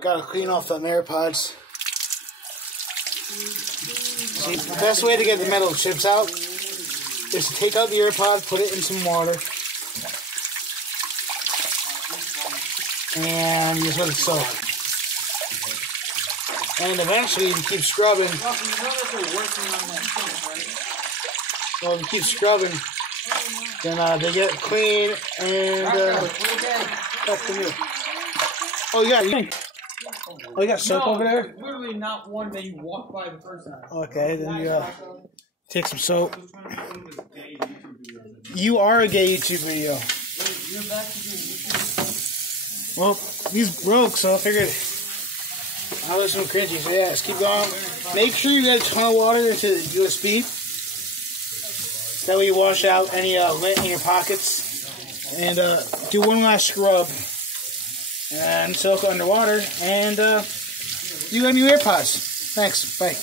Gotta clean off them AirPods. See, the best way to get the metal chips out is to take out the AirPod, put it in some water, and use with soap. And eventually, you keep scrubbing. Well, if you keep scrubbing, then they get clean and back to new. Oh, you got soap over there? Literally not one that you walk by the first time. Okay, then you take some soap. You are a gay YouTube video. You're back to doing YouTube. Well, he's broke, so I figured I'll do some cringy. So yeah, let's keep going. Make sure you get a ton of water into the USB. That way you wash out any lint in your pockets. And do one last scrub. And soak underwater. And you got new AirPods. Thanks. Bye.